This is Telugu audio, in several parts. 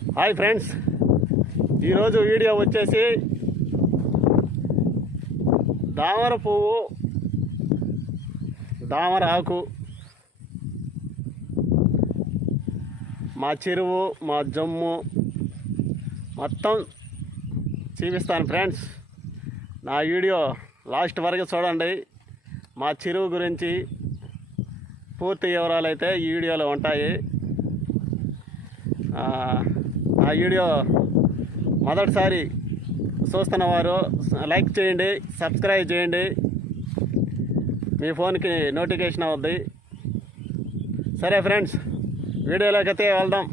Hi friends. ఈరోజు వీడియో వచ్చేసి దామర పువ్వు దామర ఆకు మా చెరువు మా జమ్ము మొత్తం చూపిస్తాను ఫ్రెండ్స్. నా వీడియో లాస్ట్ వరకు చూడండి. మా చెరువు గురించి పూర్తి వివరాలు అయితే ఈ వీడియోలో ఉంటాయి. నా వీడియో మొదటిసారి చూస్తున్న వారు లైక్ చేయండి సబ్స్క్రైబ్ చేయండి. మీ ఫోన్కి నోటిఫికేషన్ అవుద్ది. సరే ఫ్రెండ్స్ వీడియోలోకి అయితే వెళ్దాం.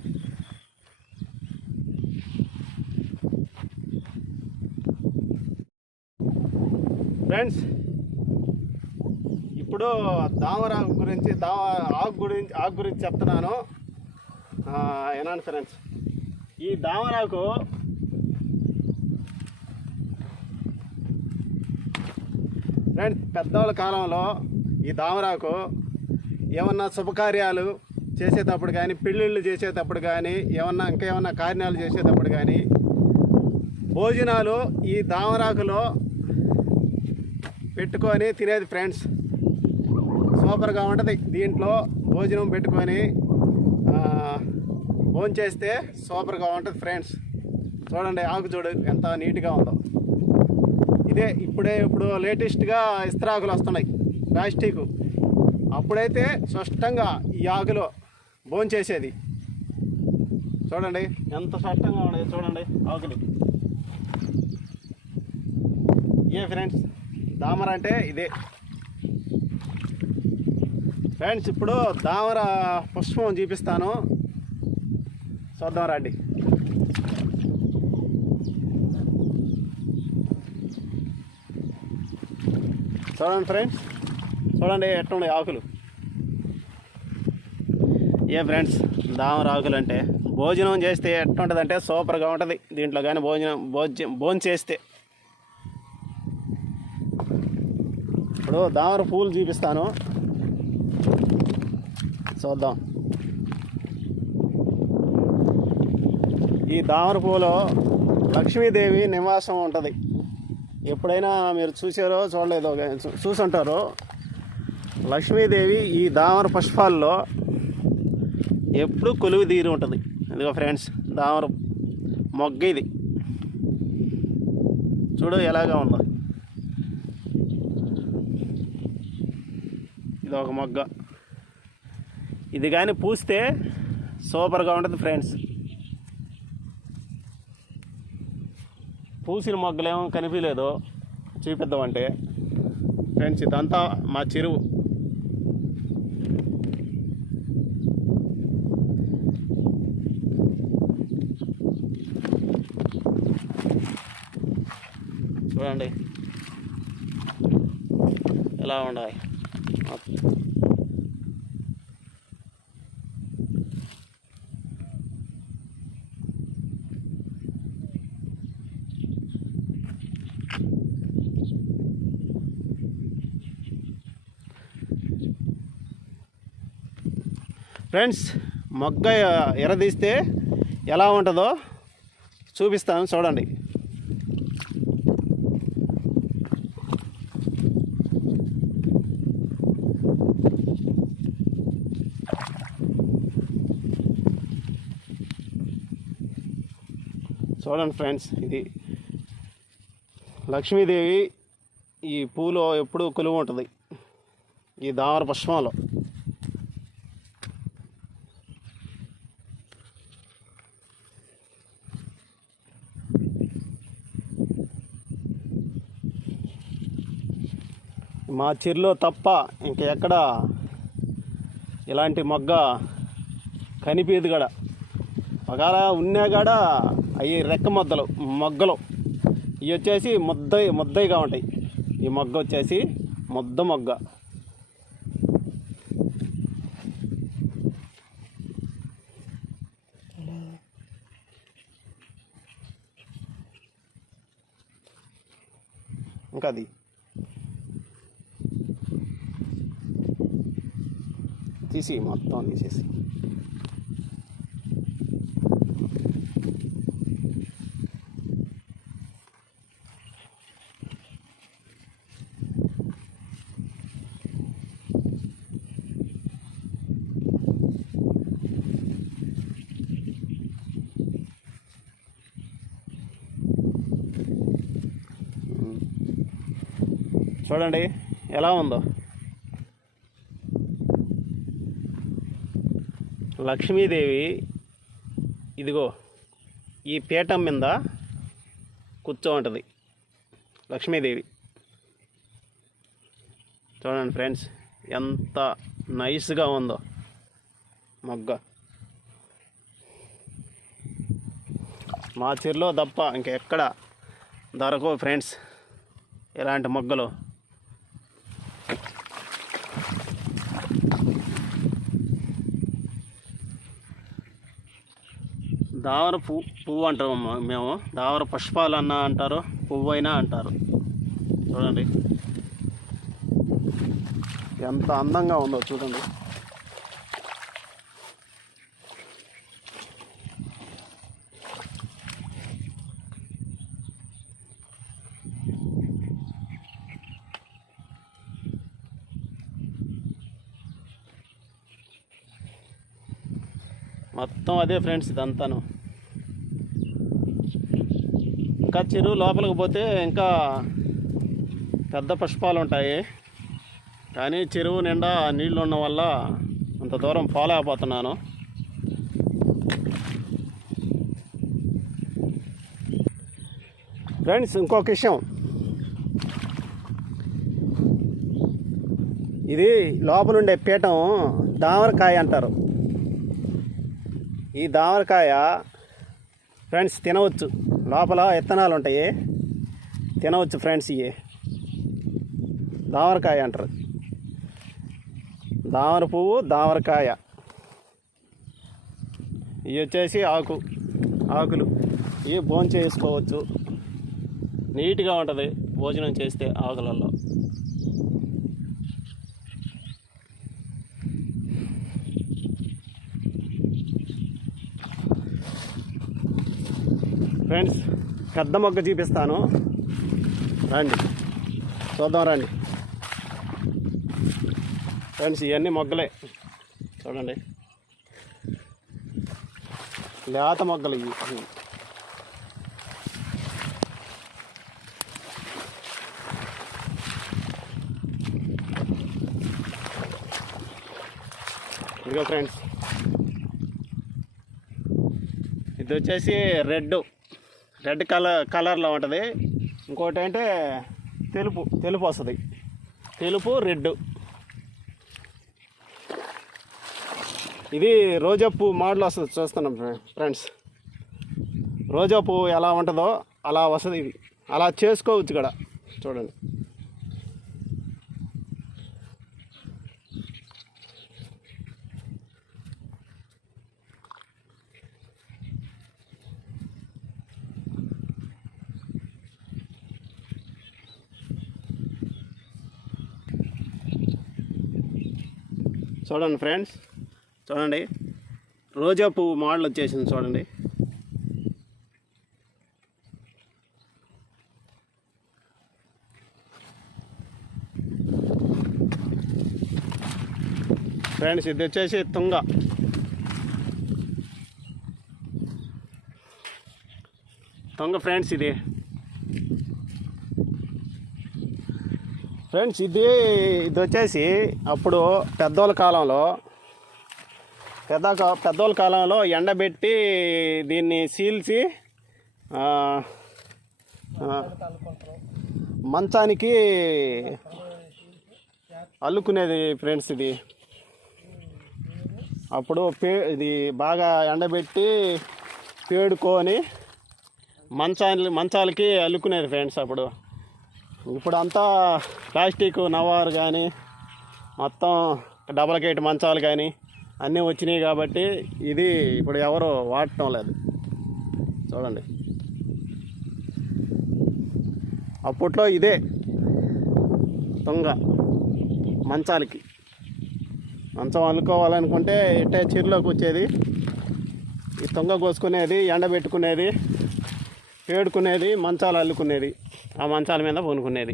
ఫ్రెండ్స్ ఇప్పుడు దామర గురించి దామ ఆకు గురించి ఆకు గురించి చెప్తున్నాను. ఆ, ఏనాను ఫ్రెండ్స్? ఈ దామరాకు ఫ్రెండ్స్ పెద్దవాళ్ళ కాలంలో ఈ దామరాకు ఏమన్నా శుభకార్యాలు చేసేటప్పుడు కానీ పెళ్ళిళ్ళు చేసేటప్పుడు కానీ ఏమన్నా ఇంకా ఏమన్నా కార్యాలు చేసేటప్పుడు కానీ భోజనాలు ఈ దామరాకులో పెట్టుకొని తినేది ఫ్రెండ్స్. సూపర్గా ఉంటుంది. దీంట్లో భోజనం పెట్టుకొని ఓన్ చేస్తే సూపర్గా ఉంటుంది ఫ్రెండ్స్. చూడండి ఆకు చూడు ఎంత నీట్గా ఉందో. ఇదే ఇప్పుడే ఇప్పుడు లేటెస్ట్గా ఇస్త్రాకులు వస్తున్నాయి ప్లాస్టిక్. అప్పుడైతే స్పష్టంగా ఈ ఆకులో భోంచేసేది చూడండి ఎంత స్పష్టంగా ఉన్నాయి చూడండి ఆకులు. ఏ ఫ్రెండ్స్ దామర అంటే ఇదే. ఫ్రెండ్స్ ఇప్పుడు దామర పుష్పం చూపిస్తాను. చూద్దాం రండి. చూడండి ఫ్రెండ్స్ చూడండి ఎట్లున్నాయి ఆకులు. ఏ ఫ్రెండ్స్ దామర ఆకులు అంటే భోజనం చేస్తే ఎట్లుంటుంది అంటే సూపర్గా ఉంటుంది. దీంట్లో కానీ భోజనం భోజనం భోజనం చేస్తే. ఇప్పుడు దామర పూలు చూపిస్తాను. చూద్దాం. ఈ దామర పూలో లక్ష్మీదేవి నివాసం ఉంటుంది. ఎప్పుడైనా మీరు చూసారో చూడలేదో కానీ చూసుంటారో లక్ష్మీదేవి ఈ దామర పుష్పాల్లో ఎప్పుడు కొలువు తీరి ఉంటుంది. ఇదిగో ఫ్రెండ్స్ దామర మొగ్గ ఇది. చూడు ఎలాగా ఉందో. ఇది ఒక మొగ్గ. ఇది కానీ పూస్తే సూపర్గా ఉంటుంది ఫ్రెండ్స్. పూసిన మొగ్గలేమో కనిపించలేదు. చూపిద్దామంటే. ఫ్రెండ్స్ ఇదంతా మా చెరువు. చూడండి. ఎలా ఉండాలి ఫ్రెండ్స్ మొగ్గ ఎరదీస్తే ఎలా ఉంటుందో చూపిస్తాను చూడండి. చూడండి ఫ్రెండ్స్ ఇది లక్ష్మీదేవి ఈ పూలో ఎప్పుడూ కొలువు ఉంటుంది. ఈ దామర పుష్పంలో. మా చెరులో తప్ప ఇంక ఎక్కడ ఇలాంటి మొగ్గ కనిపించదు గడ. ఒకవేళ ఉన్నా కూడా అవి రెక్క మొద్దలు మొగ్గలు. ఇవి వచ్చేసి ముద్ద ముద్దయిగా ఉంటాయి. ఈ మొగ్గ వచ్చేసి ముద్ద మొగ్గ. ఇంకా అది. తీసి మొత్తం తీసేసి. చూడండి ఎలా ఉందో. లక్ష్మీదేవి ఇదిగో ఈ పీఠం మీద కూర్చో ఉంటుంది. లక్ష్మీదేవి. చూడండి ఫ్రెండ్స్ ఎంత నైస్గా ఉందో మొగ్గ. మా చెరులో తప్ప ఇంకెక్కడ దొరకవు ఫ్రెండ్స్ ఇలాంటి మొగ్గలు. దావర పువ్వు పువ్వు అంటాం మేము. దావర పుష్పాలు అన్నా అంటారు పువ్వు అయినా అంటారు. చూడండి. ఎంత అందంగా ఉందో చూడండి. మొత్తం అదే ఫ్రెండ్స్ ఇదంతాను. ఇంకా చెరువు లోపలికి పోతే ఇంకా పెద్ద పుష్పాలు ఉంటాయి కానీ చెరువు నిండా నీళ్ళు ఉండడం వల్ల అంత దూరం పోలేకపోతున్నాను. ఫ్రెండ్స్ ఇంకొక విషయం. ఇది లోపలుండే పీఠం దామరకాయ అంటారు. ఈ దామరకాయ ఫ్రెండ్స్ తినవచ్చు. లోపల విత్తనాలు ఉంటాయి తినవచ్చు ఫ్రెండ్స్ ఇవి దావరకాయ అంటారు. దావర పువ్వు దామరకాయ ఇవి వచ్చేసి ఆకు. ఆకులు. ఇవి భోజనం చేసుకోవచ్చు నీట్గా ఉంటుంది భోజనం చేస్తే ఆకులలో. ఫ్రెండ్స్ పెద్ద మొగ్గ చూపిస్తాను. రండి. చూద్దాం రండి. ఫ్రెండ్స్ ఇవన్నీ మొగ్గలే. చూడండి. లేత మొగ్గలు ఇవి. ఇదిగో ఫ్రెండ్స్. ఇది వచ్చేసి రెడ్ రెడ్ కలర్ కలర్లో ఉంటుంది. ఇంకోటి అంటే తెలుపు తెలుపు వస్తుంది. తెలుపు రెడ్ ఇది రోజా పువ్వు మోడల్ వస్తుంది చూస్తున్నాం ఫ్రెండ్స్. రోజా పువ్వు ఎలా ఉంటుందో అలా వస్తుంది ఇది. అలా చేసుకోవచ్చు ఇక్కడ. చూడండి. చూడండి ఫ్రెండ్స్ చూడండి. రోజా పువ్వు మోడల్ వచ్చేసింది చూడండి. ఫ్రెండ్స్ ఇది వచ్చేసి తుంగ. తుంగ ఫ్రెండ్స్ ఇది. ఫ్రెండ్స్ ఇది ఇది వచ్చేసి అప్పుడు పెద్దోళ్ళ కాలంలో పెద్ద పెద్దోళ్ళ కాలంలో ఎండబెట్టి దీన్ని సీల్చి మంచానికి అల్లుకునేది ఫ్రెండ్స్ ఇది. అప్పుడు పే ఇది బాగా ఎండబెట్టి పేడుకొని మంచాలు మంచాలకి అల్లుకునేది ఫ్రెండ్స్ అప్పుడు. ఇప్పుడు అంతా ప్లాస్టిక్ నవారు కానీ మొత్తం డబల్ గేట్ మంచాలు కానీ అన్నీ వచ్చినాయి కాబట్టి ఇది ఇప్పుడు ఎవరు వాడటం లేదు. చూడండి. అప్పట్లో ఇదే దొంగ మంచాలకి. మంచం అల్లుకోవాలనుకుంటే ఇట్టే చీరలోకి వచ్చేది. ఈ తొంగ కోసుకునేది ఎండబెట్టుకునేది. పేడుకునేది మంచాలు అల్లుకునేది ఆ మంచాల మీద కొనుక్కునేది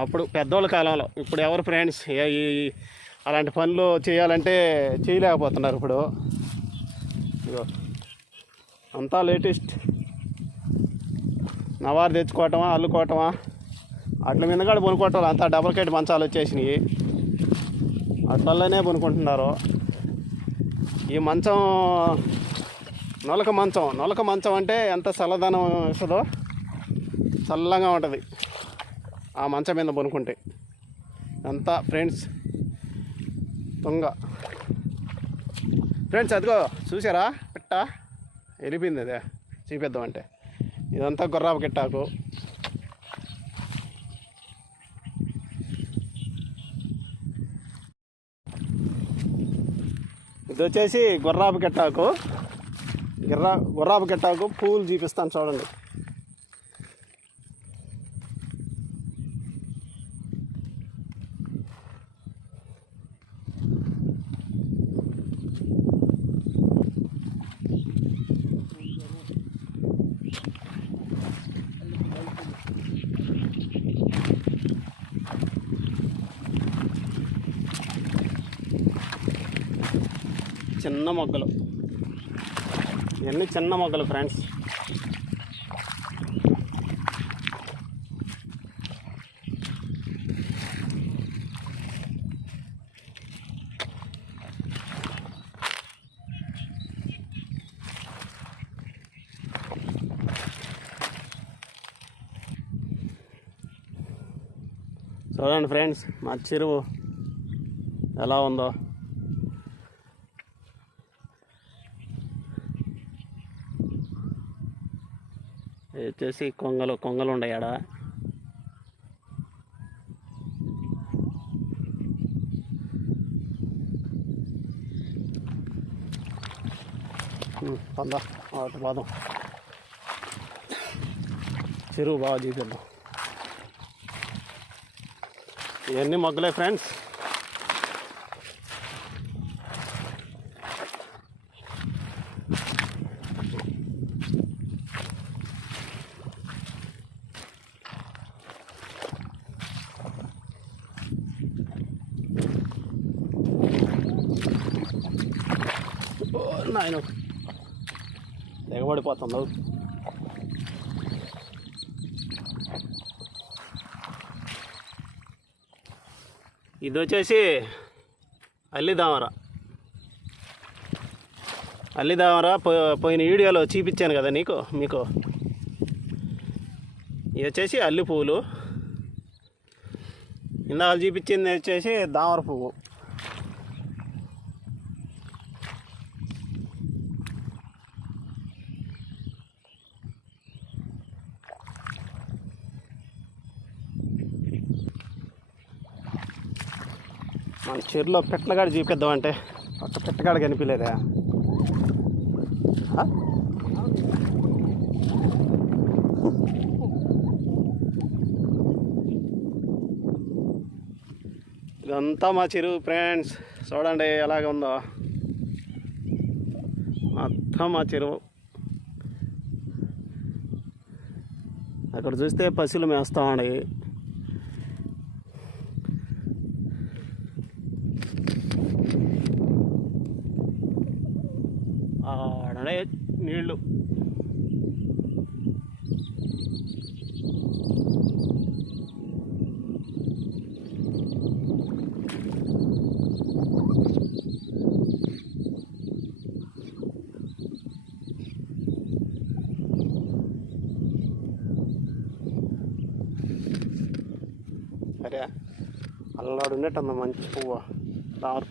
అప్పుడు పెద్దోళ్ళ కాలంలో ఇప్పుడు ఎవరు ఫ్రెండ్స్ ఈ అలాంటి పనులు చేయాలంటే చేయలేకపోతున్నారు ఇప్పుడు. అంతా లేటెస్ట్ నవారు తెచ్చుకోవటమా అల్లుకోవటమా? అట్ల మీద కూడా కొనుక్కోవటం అంతా డబల్ కేట్ మంచాలు వచ్చేసినాయి. అట్లనే కొనుక్కుంటున్నారు ఈ మంచం నొలక మంచం. నొలక మంచం అంటే ఎంత చల్లదనం ఇస్తుందో చల్లగా ఉంటుంది. ఆ మంచం మీద కొనుక్కుంటే అంతా ఫ్రెండ్స్ దొంగ. ఫ్రెండ్స్ అదిగో చూసారా? పిట్ట వెళ్ళిపోయింది అదే. చూపిద్దామంటే ఇదంతా గుర్రాపు కిట్టాకు. ఇది వచ్చేసి గుర్రాపు కిట్టాకు. గిర్రా గుర్రాపు గెట్టాకు పూలు చూపిస్తాను చూడండి. చిన్న మొగ్గలు. ఇవన్నీ చిన్న మొగ్గలు ఫ్రెండ్స్ చూడండి ఫ్రెండ్స్ మా చెరువు ఎలా ఉందో ఇది వచ్చేసి కొంగలు కొంగలు ఉన్నాయి ఆడ పందా అటు పాదం చెరువు బాగా చేసేద్దాం ఇవన్నీ మొగ్గలే ఫ్రెండ్స్ ఆయన నాయన ఇది వచ్చేసి అల్లిదామర అల్లిదామర పో పోయిన వీడియోలో చూపించాను కదా నీకు మీకు. ఇది వచ్చేసి అల్లి పువ్వులు. ఇందాక చూపించింది వచ్చేసి దామర పువ్వు. మన చెరులో పెట్టలగాడు చూపిద్దామంటే ఒక్క పెట్టగాడు కనిపించలేదా? ఇదంతా మా చెరువు ఫ్రెండ్స్. చూడండి ఎలాగ ఉందో. మొత్తం మా చెరువు. అక్కడ చూస్తే పశువులు మేస్తామండి. ఆడనే నీళ్ళు అరే అల్లాడు ఉన్నట్టు మంచి పువ్వు తామర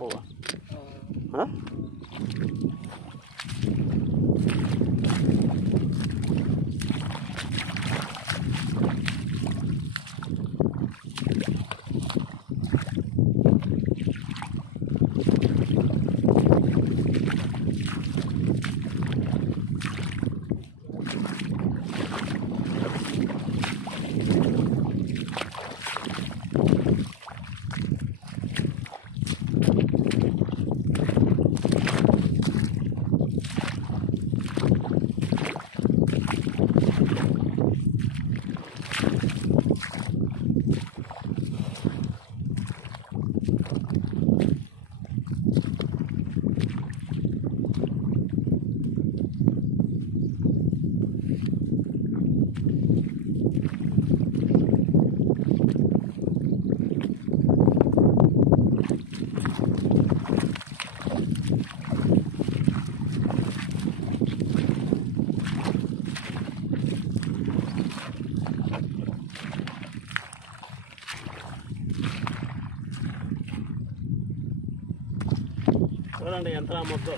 చూడండి ఎంత మొత్తం.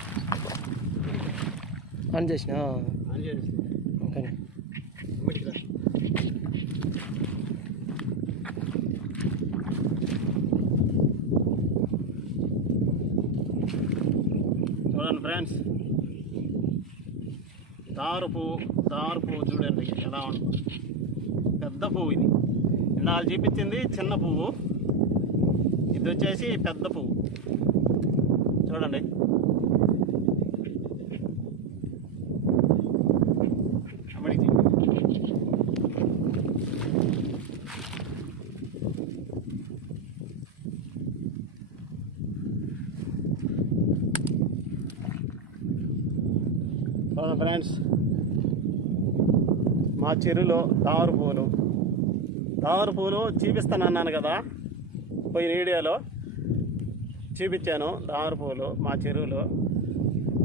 ఆన్ చేసిన? చేసి. చూడండి ఫ్రెండ్స్. తామర పువ్వు తామర పువ్వు చూడండి ఎలా ఉంటుంది పెద్ద పువ్వు ఇది. ఇందాక చూపించింది చిన్న పువ్వు. ఇది వచ్చేసి పెద్ద పువ్వు. చూడండి. ఫ్రెండ్స్? మా చెరువులో తామర పువ్వులు తామర పువ్వులు చూపిస్తానన్నాను కదా పోయిన వీడియోలో. చూపించాను తామర పూలు మా చెరువులో.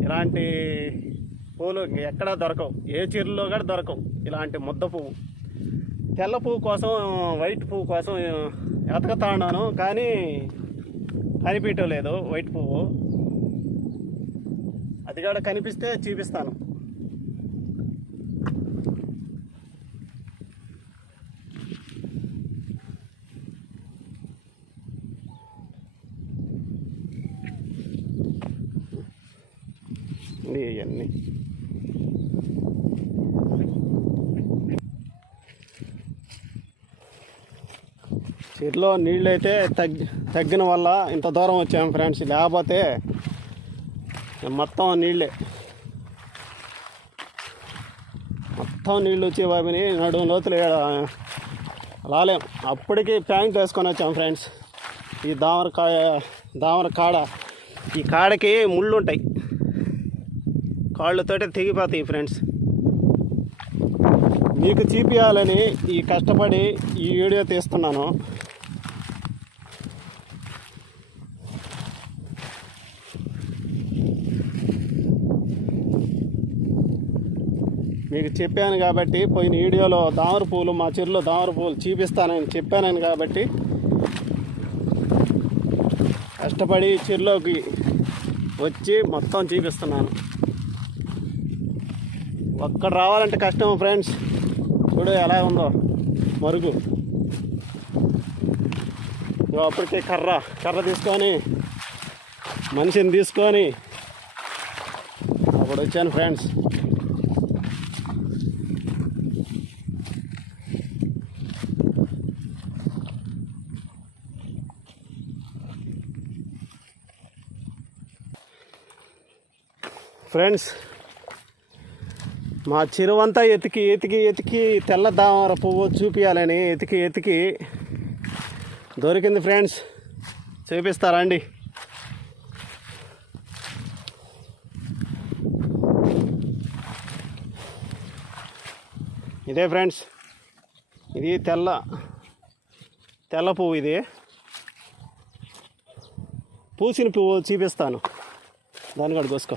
ఇలాంటి పూలు ఎక్కడా దొరకవు. ఏ చెరువులో కూడా దొరకవు ఇలాంటి ముద్ద పువ్వు. తెల్ల పువ్వు కోసం వైట్ పువ్వు కోసం ఎతకతా ఉన్నాను కానీ కనిపించలేదు వైట్ పువ్వు. అది కూడా కనిపిస్తే చూపిస్తాను. ఇవన్నీ. చెరులో నీళ్ళు అయితే తగ్గి తగ్గిన వల్ల ఇంత దూరం వచ్చాము ఫ్రెండ్స్. లేకపోతే మొత్తం నీళ్ళే. మొత్తం నీళ్ళు వచ్చే బాబుని నడుము లోతులు ఈడ రాలేం. అప్పటికి ట్యాంక్ వేసుకొని వచ్చాం ఫ్రెండ్స్. ఈ దామరకాయ దామర కాడ ఈ కాడకి ముళ్ళు ఉంటాయి కాళ్ళతోటి తెగిపోతాయి ఫ్రెండ్స్ మీకు చూపించాలని ఈ కష్టపడి ఈ వీడియో తీస్తున్నాను. మీకు చెప్పాను కాబట్టి పోయిన వీడియోలో దామర పూలు మా చెరువులో దామర పూలు చూపిస్తానని చెప్పానని కాబట్టి కష్టపడి చెరులోకి వచ్చి మొత్తం చూపిస్తున్నాను. ఒక్కడ రావాలంటే కష్టం ఫ్రెండ్స్ చూడు ఎలా ఉందో. మరుగు. అప్పటికే కర్ర. కర్ర తీసుకొని మనిషిని తీసుకొని అప్పుడు వచ్చాను ఫ్రెండ్స్ ఫ్రెండ్స్ మా చెరువంతా ఎతికి ఎతికి ఎతికి తెల్ల దామర పువ్వు చూపించాలని ఎతికి ఎతికి దొరికింది ఫ్రెండ్స్. చూపిస్తారా అండి ఇదే ఫ్రెండ్స్. ఇది తెల్ల తెల్ల పువ్వు ఇది. పూసిన పువ్వు చూపిస్తాను. దాన్ని కూడా కోసుకో.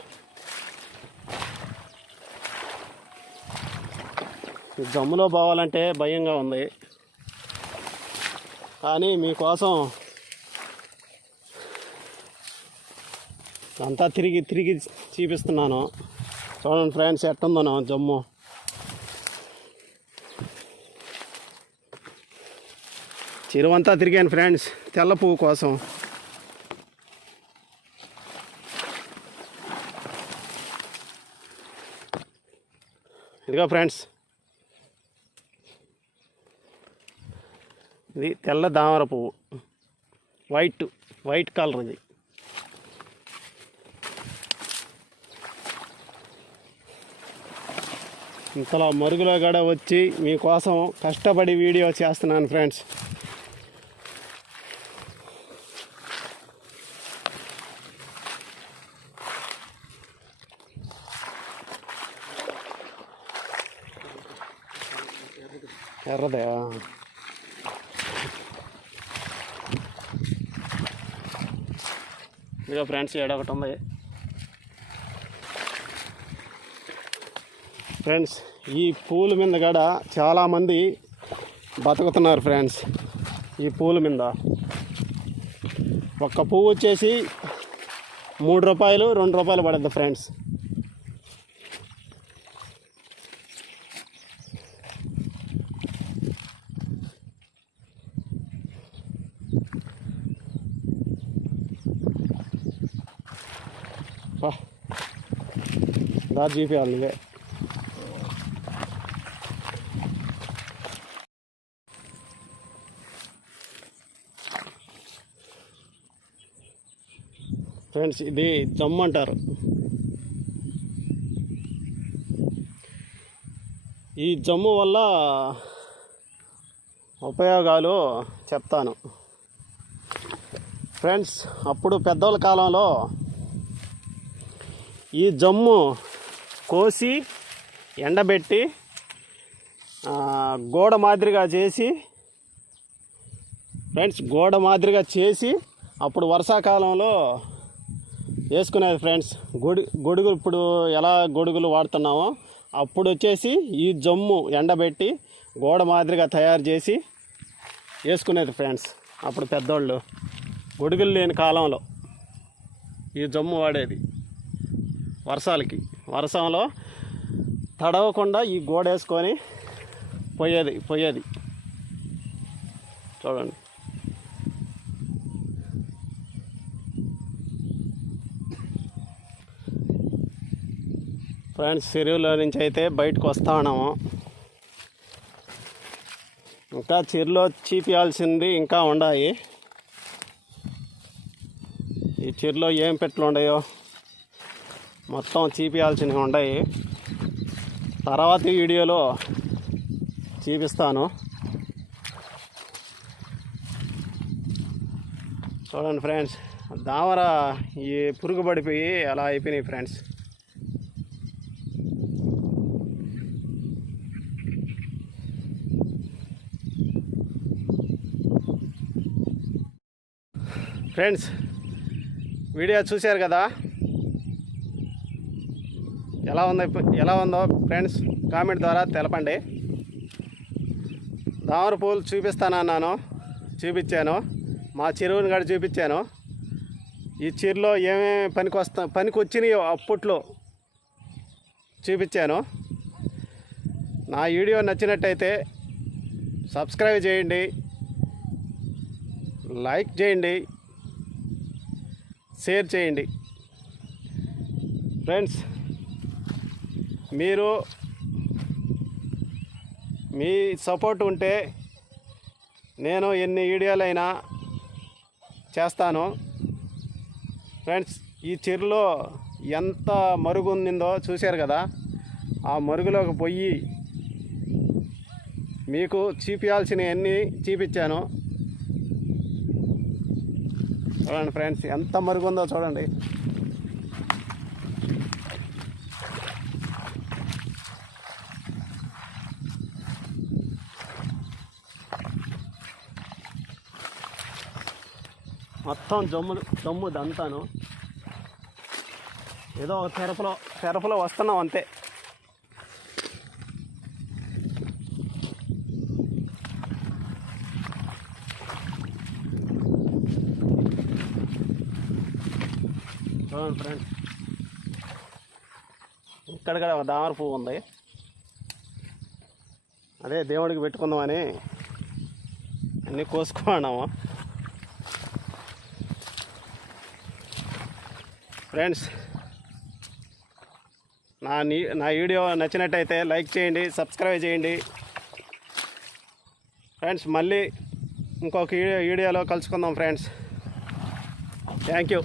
జమ్ములో పోవాలంటే భయంగా ఉంది. కానీ మీకోసం అంతా తిరిగి తిరిగి చూపిస్తున్నాను. చూడండి ఫ్రెండ్స్ ఎట్టుందో జమ్ము. చెరువంతా తిరిగాను ఫ్రెండ్స్ తెల్ల పువ్వు కోసం. ఇదిగో ఫ్రెండ్స్ ఇది తెల్ల దామర పువ్వు. వైట్ వైట్ కలర్ ఇది. ఇంతలో మరుగులో కూడా వచ్చి మీకోసం కష్టపడి వీడియో చేస్తున్నాను ఫ్రెండ్స్. ఎర్రదే ఇదిగో ఫ్రెండ్స్ ఏడ ఒకటి ఉంది. ఫ్రెండ్స్ ఈ పూల మీద కూడా చాలామంది బతుకుతున్నారు ఫ్రెండ్స్. ఈ పూల మీద ఒక్క పువ్వు వచ్చేసి మూడు రూపాయలు రెండు రూపాయలు పడుద్ది ఫ్రెండ్స్. దా చూపించాలి నువ్వే ఫ్రెండ్స్ ఇది జమ్ము అంటారు. ఈ జమ్ము వల్ల ఉపయోగాలు చెప్తాను. ఫ్రెండ్స్ అప్పుడు పెద్దోళ్ళ కాలంలో ఈ జమ్ము కోసి ఎండబెట్టి గోడ మాదిరిగా చేసి ఫ్రెండ్స్ గోడ మాదిరిగా చేసి అప్పుడు వర్షాకాలంలో వేసుకునేది ఫ్రెండ్స్. గొడు గొడుగు ఇప్పుడు ఎలా గొడుగులు వాడుతున్నామో అప్పుడు వచ్చేసి ఈ జమ్ము ఎండబెట్టి గోడ మాదిరిగా తయారు చేసి వేసుకునేది ఫ్రెండ్స్. అప్పుడు పెద్దోళ్ళు గొడుగులు లేని కాలంలో ఈ జమ్ము వాడేది వర్షాలకి. వర్షంలో తడవకుండా ఈ గోడ వేసుకొని పోయేది పోయేది. చూడండి. ఫ్రెండ్స్ చెరువులో నుంచి అయితే బయటకు వస్తా ఉన్నాము. ఇంకా చెరువులో చీపియాల్సింది ఇంకా ఉన్నాయి ఈ చెరువులో ఏం పెట్లు ఉన్నాయో మొత్తం చీపియాల్సినవి ఉన్నాయి. తర్వాత వీడియోలో చూపిస్తాను. చూడండి ఫ్రెండ్స్ దామర ఈ పురుగు పడిపోయి అలా అయిపోయినాయి ఫ్రెండ్స్. ఫ్రెండ్స్ వీడియో చూశారు కదా? ఎలా ఉందో ఎలా ఉందో ఫ్రెండ్స్ కామెంట్ ద్వారా తెలపండి. దామర పూలు చూపిస్తానన్నాను చూపించాను. మా చెరువుని కూడా చూపించాను. ఈ చీరలో ఏమేమి పనికి వస్తా పనికి వచ్చినాయో అప్పట్లో చూపించాను. నా వీడియో నచ్చినట్టయితే సబ్స్క్రైబ్ చేయండి లైక్ చేయండి షేర్ చేయండి. ఫ్రెండ్స్ మీరు మీ సపోర్ట్ ఉంటే నేను ఎన్ని వీడియోలైనా చేస్తాను. ఫ్రెండ్స్ ఈ చెరులో ఎంత మరుగు ఉందో చూశారు కదా? ఆ మరుగులోకి పోయి మీకు చూపించాల్సినవన్నీ చూపించాను. చూడండి ఫ్రెండ్స్ ఎంత మరుగు ఉందో చూడండి. మొత్తం జమ్ము జమ్ము దంతాను. ఏదో ఒక తెరపలో తెరపలో వస్తున్నాం అంతే. చూడండి ఫ్రెండ్స్. ఇక్కడ కూడా ఒక దామర పువ్వు ఉంది. అదే దేవుడికి పెట్టుకుందామని అన్నీ కోసుకున్నాము. ఫ్రెండ్స్ నా నీ నా వీడియో నచ్చినట్టయితే లైక్ చేయండి సబ్స్క్రైబ్ చేయండి. ఫ్రెండ్స్ మళ్ళీ ఇంకొక వీడియోలో కలుసుకుందాం ఫ్రెండ్స్. Thank you